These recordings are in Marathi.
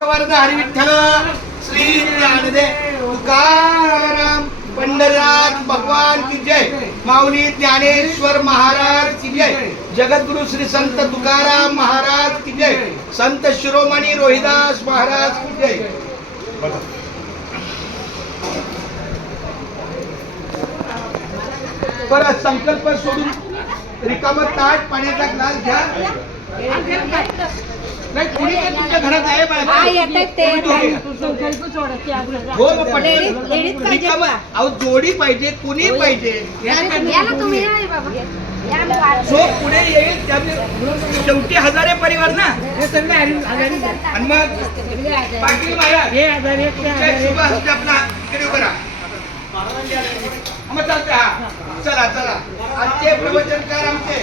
हरी विठ्ठल श्री ज्ञानदेव तुकाराम पंढरनाथ भगवान की जय। माऊली ज्ञानेश्वर महाराज की जय। जगद्गुरु श्री संत तुकाराम महाराज की जय। संत शिरोमणी रोहिदास महाराज की जय। परत संकल्प सोडून रिकामा ताट पाण्याचा ग्लास घ्या। नाही कुणी काय तुमच्या घरात आहे हो अहो जोडी पाहिजे कुणी पाहिजे जो पुढे येईल शेवटी हजारे परिवार ना आणि मग पाटील महाराज आपला इकडे उभं राहा मग चालते हा चला चला आजचे प्रवचनकार आमचे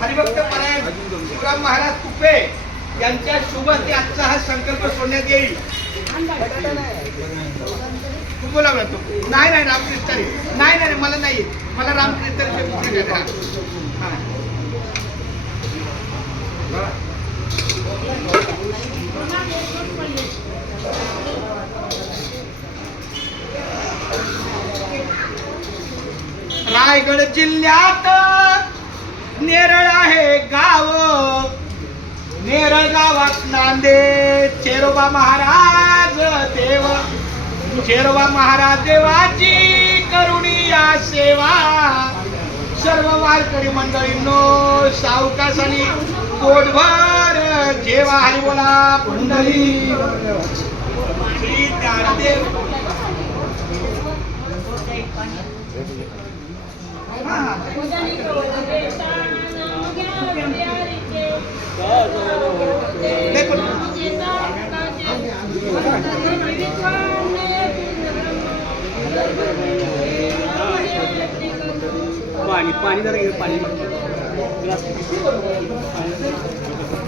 हरिभक्त परायण शिवराम महाराज कुपे यांच्या शुभ हस्ते आजचा हा संकल्प सोडण्यात येईल। तू बोलावला तू नाही नाही रामकृष्ण नाही नाही मला नाही मला रामकृष्ण रायगड जिल्ह्यात नेरळ आहे गाव। नेरळ गावात नांदे चेरोबा महाराज देव। चेरोबा महाराज देवाची करुणीया सेवा। सर्व वारकरी मंडळींनो सावकाशाने पोटभर जेवा हरी बोला पुंडली श्री ज्ञानदेव। पाणी जरा घे पाणी